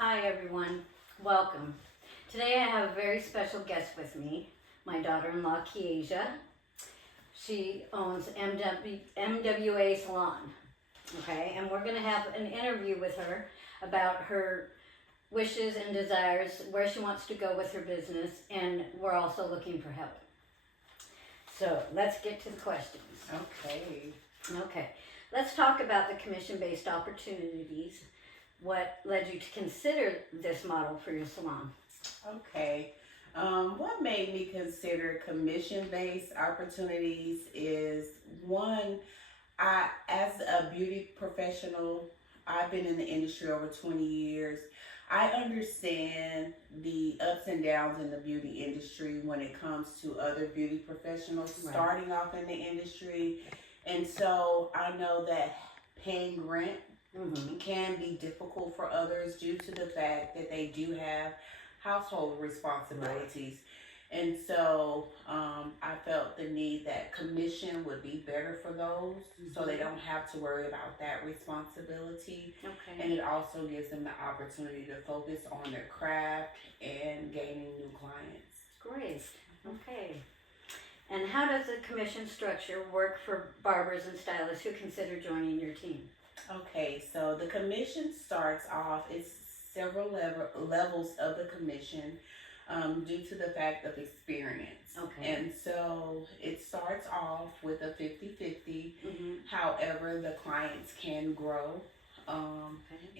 Hi everyone, welcome. Today I have a very special guest with me, my daughter-in-law Kiesia. She owns MWA Salon, okay? And we're gonna have an interview with her about her wishes and desires, where she wants to go with her business, and we're also looking for help. So let's get to the questions. Okay, let's talk about the commission-based opportunities. What led you to consider this model for your salon? Okay. What made me consider commission-based opportunities is one, as a beauty professional, I've been in the industry over 20 years. I understand the ups and downs in the beauty industry when it comes to other beauty professionals starting off in the industry. And so I know that paying rent can be difficult for others due to the fact that they do have household responsibilities. And so I felt the need that commission would be better for those so they don't have to worry about that responsibility. Okay. And it also gives them the opportunity to focus on their craft and gaining new clients. Great. Okay. And how does the commission structure work for barbers and stylists who consider joining your team? Okay, so the commission starts off, it's several levels of the commission due to the fact of experience. Okay. And so it starts off with a 50-50. However, the clients can grow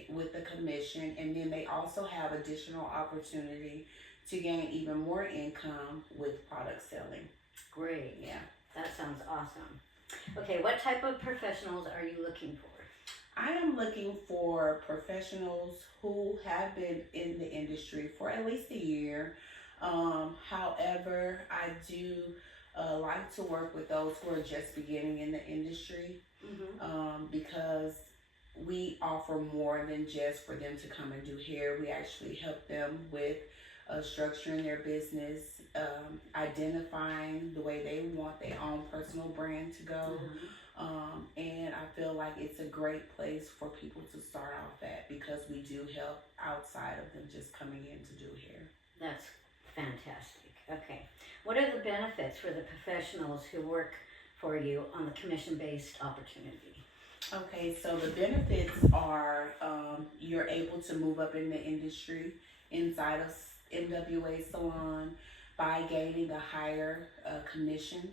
with the commission, and then they also have additional opportunity to gain even more income with product selling. Great. Yeah. That sounds awesome. Okay, what type of professionals are you looking for? I am looking for professionals who have been in the industry for at least a year. However, I do like to work with those who are just beginning in the industry because we offer more than just for them to come and do hair. We actually help them with structuring their business, identifying the way they want their own personal brand to go. And I feel like it's a great place for people to start off at because we do help outside of them just coming in to do hair. That's fantastic. Okay. What are the benefits for the professionals who work for you on the commission-based opportunity? Okay, so the benefits are you're able to move up in the industry inside of MWA Salon by gaining a higher commission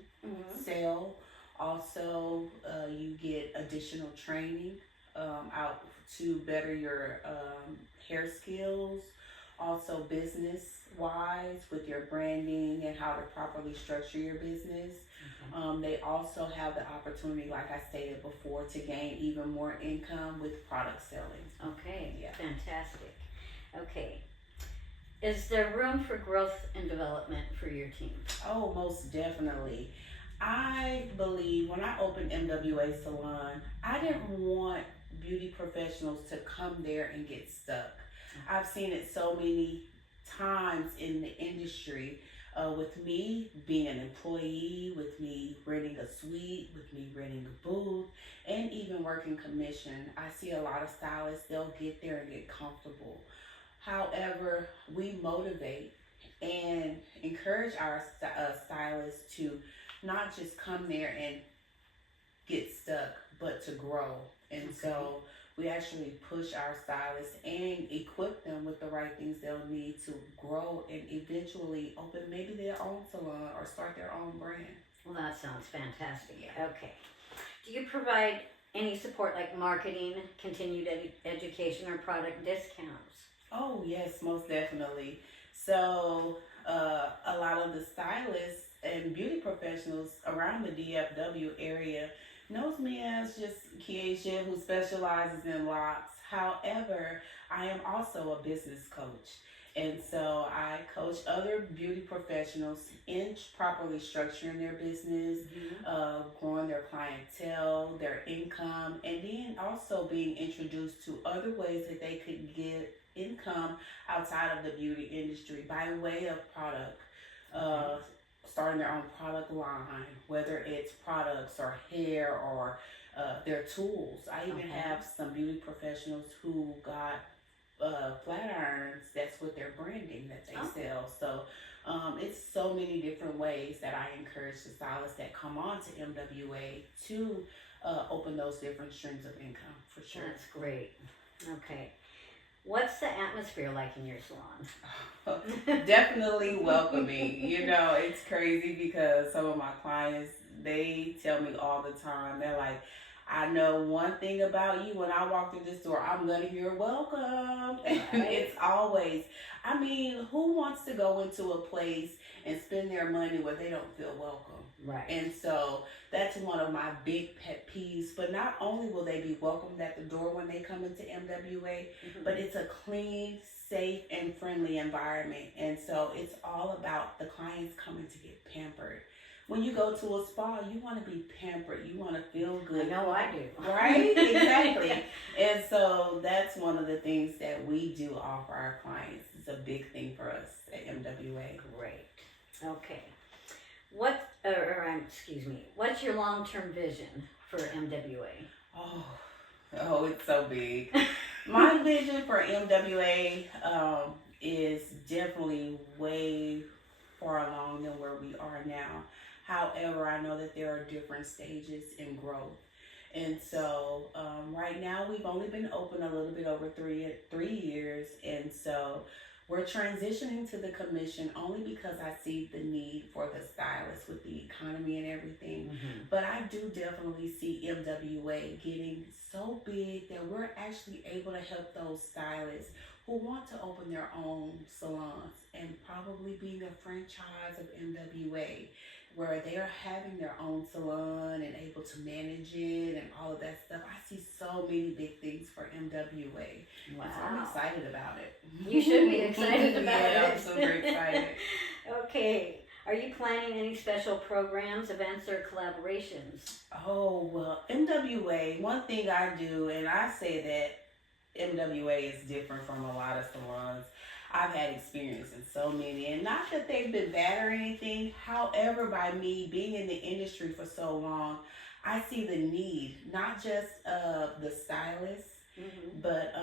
sale. Also, you get additional training out to better your hair skills. Also, business-wise with your branding and how to properly structure your business. They also have the opportunity, like I stated before, to gain even more income with product selling. Okay, yeah. Fantastic. Okay. Is there room for growth and development for your team? Oh, most definitely. I believe when I opened MWA Salon, I didn't want beauty professionals to come there and get stuck. I've seen it so many times in the industry with me being an employee, with me renting a suite, with me renting a booth, and even working commission. I see a lot of stylists, they'll get there and get comfortable. However, we motivate and encourage our stylists to not just come there and get stuck, but to grow. And so we actually push our stylists and equip them with the right things they'll need to grow and eventually open maybe their own salon or start their own brand. Well, that sounds fantastic. Yeah. Okay. Do you provide any support like marketing, continued education, or product discounts? Oh, yes, most definitely. So a lot of the stylists and beauty professionals around the DFW area knows me as just Kiesia, who specializes in locks. However, I am also a business coach. And so I coach other beauty professionals in properly structuring their business, growing their clientele, their income, and then also being introduced to other ways that they could get income outside of the beauty industry by way of product. Starting their own product line, whether it's products or hair or their tools. I even have some beauty professionals who got flat irons, that's what they're branding that they Oh. sell. So it's so many different ways that I encourage the stylists that come on to MWA to open those different streams of income for sure. That's great. Okay. What's the atmosphere like in your salon? Definitely welcoming. You know, it's crazy because some of my clients, they tell me all the time, they're like, I know one thing about you. When I walk through this door, I'm going to hear welcome. And it's always, I mean, who wants to go into a place and spend their money where they don't feel welcome? Right. And so that's one of my big pet peeves. But not only will they be welcomed at the door when they come into MWA, but it's a clean, safe, and friendly environment. And so it's all about the clients coming to get pampered. When you go to a spa, you want to be pampered. You want to feel good. I know I do. Right? Exactly. And so that's one of the things that we do offer our clients. It's a big thing for us at MWA. Great. Okay. What's your long-term vision for MWA? Oh, it's so big. My vision for MWA is definitely way far along than where we are now. However, I know that there are different stages in growth. And so right now we've only been open a little bit over three years. And so we're transitioning to the commission only because I see the need for the stylists with the economy and everything. But I do definitely see MWA getting so big that we're actually able to help those stylists who want to open their own salons and probably being a franchise of MWA, where they're having their own salon and able to manage it and all of that stuff. I see so many big things for MWA. Wow. So I'm excited about it. You should be excited about it. Yeah, I'm super excited. Okay. Are you planning any special programs, events, or collaborations? Oh, well, MWA, one thing I do, and I say that MWA is different from a lot of salons. I've had experience in so many, and not that they've been bad or anything. However, by me being in the industry for so long, I see the need, not just of the stylists, but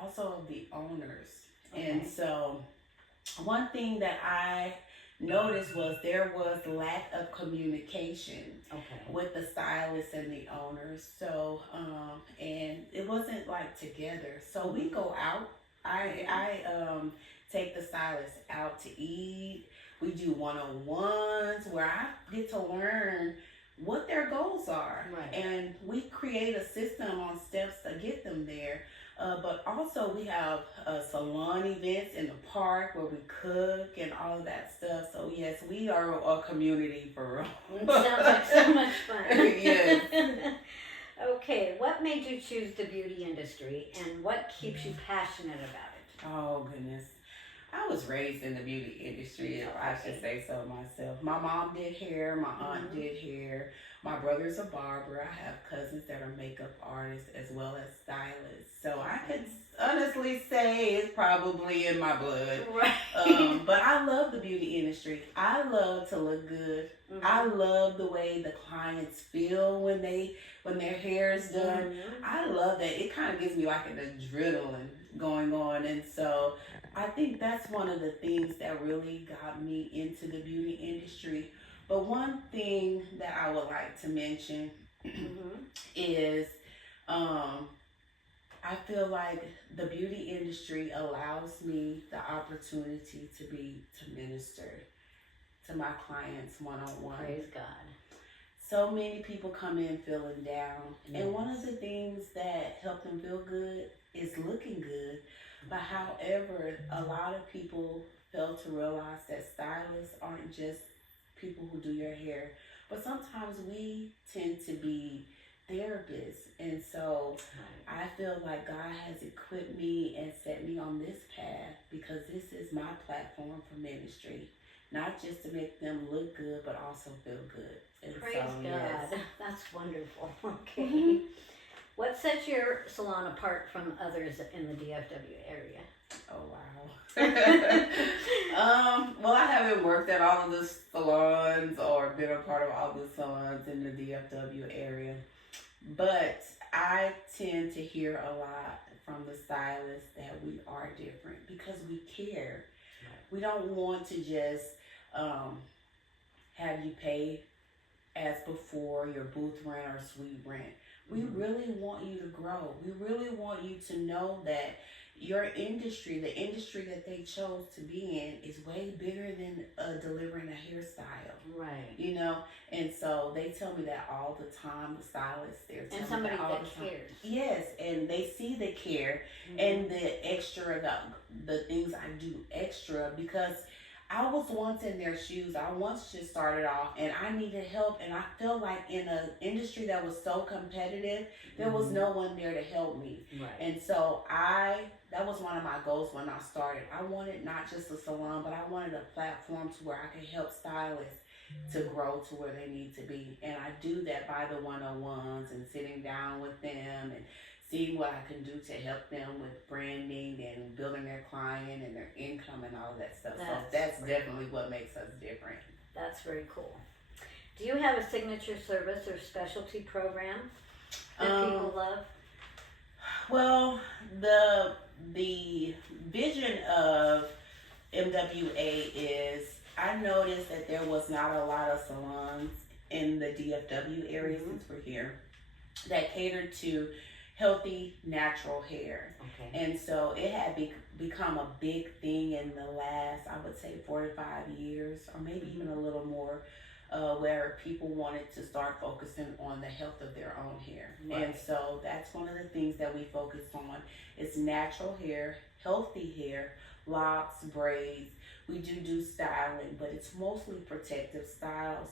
also of the owners. Okay. And so one thing that I noticed was there was lack of communication with the stylists and the owners. So, and it wasn't like together. So we go out. I take the stylists out to eat. We do one-on-ones where I get to learn what their goals are. Right. And we create a system on steps to get them there. But also we have salon events in the park where we cook and all of that stuff. So yes, we are a community for real. Sounds like so much fun. Yes. Okay, what made you choose the beauty industry and what keeps you passionate about it? Oh, goodness. I was raised in the beauty industry, if I should say so myself. My mom did hair, my aunt did hair. My brother's a barber. I have cousins that are makeup artists as well as stylists. So I could honestly say it's probably in my blood. Right. But I love the beauty industry. I love to look good. I love the way the clients feel when their hair is done. I love that. It kind of gives me like an adrenaline going on. And so I think that's one of the things that really got me into the beauty industry. But one thing that I would like to mention is I feel like the beauty industry allows me the opportunity to minister to my clients one-on-one. Praise God. So many people come in feeling down. Yes. And one of the things that help them feel good is looking good. But however, a lot of people fail to realize that stylists aren't just people who do your hair, but sometimes we tend to be therapists. And so I feel like God has equipped me and set me on this path because this is my platform for ministry, not just to make them look good, but also feel good. And praise so, God. Yes. That's wonderful. Okay. What sets your salon apart from others in the DFW area? Oh, wow. Well, I haven't worked at all of the salons or been a part of all the salons in the DFW area. But I tend to hear a lot from the stylists that we are different because we care. We don't want to just have you pay as before your booth rent or suite rent. We really want you to grow. We really want you to know that your industry, the industry that they chose to be in, is way bigger than delivering a hairstyle. Right. You know, and so they tell me that all the time. The stylists, they're telling And somebody me that all that the time. cares. Yes, and they see the care and the extra, the things I do extra, because I was once in their shoes. I once just started off and I needed help, and I felt like in an industry that was so competitive, there was no one there to help me. Right. And so that was one of my goals when I started. I wanted not just a salon, but I wanted a platform to where I could help stylists to grow to where they need to be. And I do that by the one-on-ones and sitting down with them and seeing what I can do to help them with branding and building their client and their income and all that stuff. So that's definitely what makes us different. That's very cool. Do you have a signature service or specialty program that people love? Well, the vision of MWA is, I noticed that there was not a lot of salons in the DFW area, since we're here, that catered to healthy, natural hair. Okay. And so it had become a big thing in the last, I would say, 4 to 5 years, or maybe even a little more, where people wanted to start focusing on the health of their own hair. Right. And so that's one of the things that we focus on. It's natural hair, healthy hair, locks, braids. We do styling, but it's mostly protective styles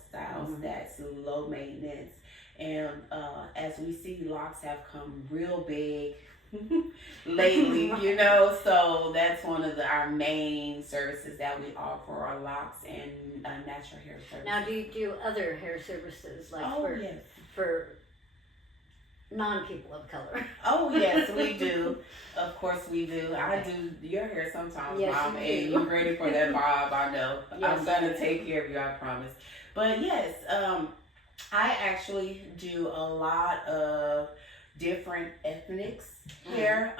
that's low maintenance. And as we see, locks have come real big lately, you know, so that's one of our main services that we offer, are locks and natural hair services. Now, do you do other hair services, like Yes. for non-people of color? Oh, yes, we do. Of course we do. I do your hair sometimes, Yes, Mom, you and do. you're ready for that bob, I know. Yes, I'm going you to do. take care of you, I promise. But yes, I actually do a lot of different ethnics hair.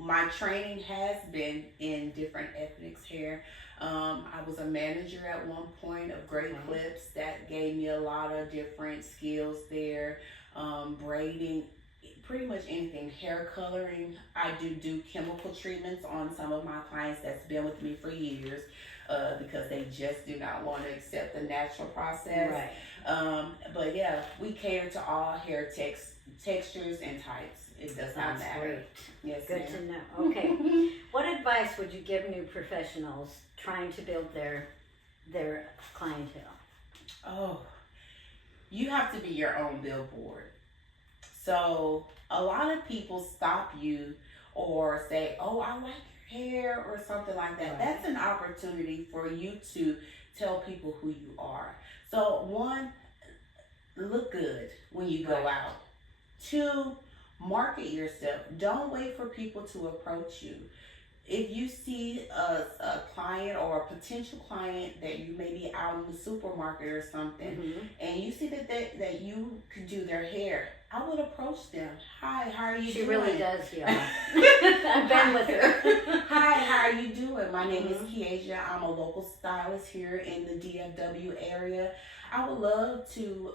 My training has been in different ethnics hair. I was a manager at one point of Great Clips. That gave me a lot of different skills there. Braiding, pretty much anything. Hair coloring. I do chemical treatments on some of my clients that's been with me for years, because they just do not want to accept the natural process. Right. But yeah, we cater to all hair textures and types. It does not matter. Great. Yes, Good ma'am. to know. Okay. What advice would you give new professionals trying to build their clientele? Oh, you have to be your own billboard. So a lot of people stop you or say, "Oh, I like your hair," or something like that. Right. That's an opportunity for you to tell people who you are. So 1, look good when you go out. 2, market yourself. Don't wait for people to approach you. If you see a client or a potential client that you may be out in the supermarket or something, and you see that you could do their hair, I would approach them. "Hi, how are you doing?" She really does, y'all. I've been with her. "Hi, how are you doing? My name is Keisha. I'm a local stylist here in the DFW area. I would love to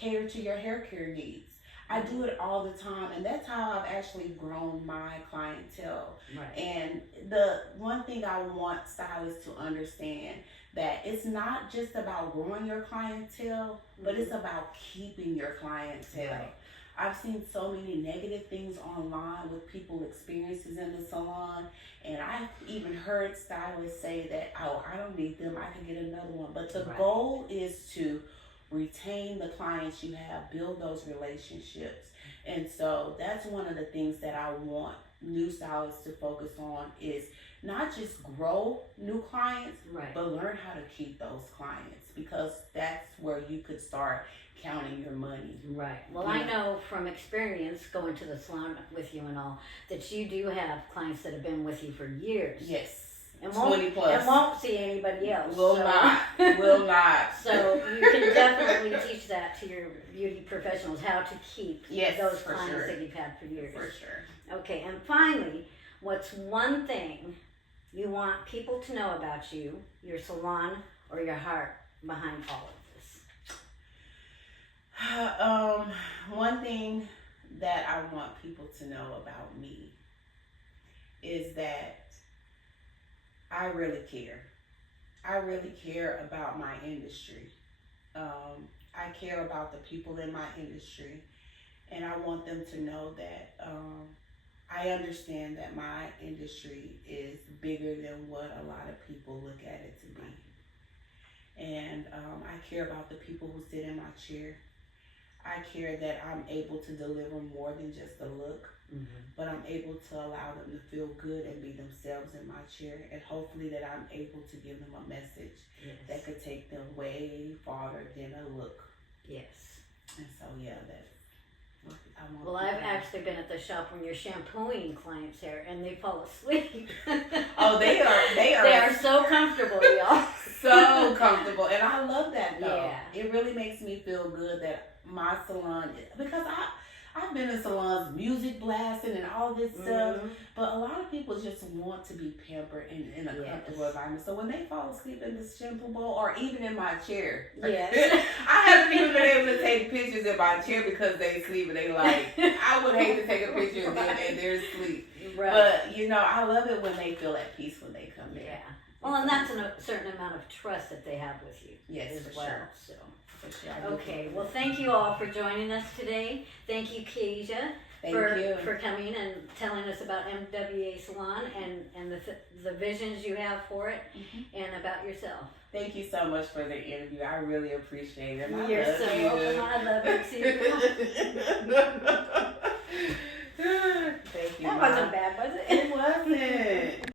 cater to your hair care needs." I do it all the time, and that's how I've actually grown my clientele. Right. And the one thing I want stylists to understand, that it's not just about growing your clientele, but it's about keeping your clientele. Right. I've seen so many negative things online with people experiences in the salon, and I've even heard stylists say that, "Oh, I don't need them, I can get another one." But the goal is to retain the clients you have, build those relationships. And so that's one of the things that I want new stylists to focus on, is not just grow new clients, but learn how to keep those clients, because that's where you could start counting your money. Right. Well, I know from experience going to the salon with you and all that you do have clients that have been with you for years. Yes. and 20 plus. and won't see anybody else. Will not. So you can definitely teach that to your beauty professionals, how to keep those for clients sure. that you've had for years. For sure. Okay, and finally, what's one thing you want people to know about you, your salon, or your heart behind all of this? One thing that I want people to know about me is that I really care. I really care about my industry. I care about the people in my industry, and I want them to know that I understand that my industry is bigger than what a lot of people look at it to be. And I care about the people who sit in my chair. I care that I'm able to deliver more than just a look, but I'm able to allow them to feel good and be themselves in my chair, and hopefully that I'm able to give them a message that could take them way farther than a look. Yes. And so that's I want. Well, I've actually been at the shop when you're shampooing clients' hair and they fall asleep. Oh, they are They are so comfortable, y'all. So comfortable, and I love that though. Yeah. It really makes me feel good that my salon, because I've been in salons, music blasting and all this stuff, but a lot of people just want to be pampered in a comfortable environment. So when they fall asleep in this shampoo bowl or even in my chair, I haven't even been able to take pictures in my chair because they sleep and they like, I would hate to take a picture of them and they're asleep. Right. But I love it when they feel at peace when they come in. Yeah. Well, and that's a certain amount of trust that they have with you. Yes, as for well. sure. So. For sure. Okay, well, thank you all for joining us today. Thank you, Keisha, for coming and telling us about MWA Salon and the visions you have for it and about yourself. Thank you so much for the interview. I really appreciate it. You're so welcome. I love it too. Thank you. That wasn't bad, was it?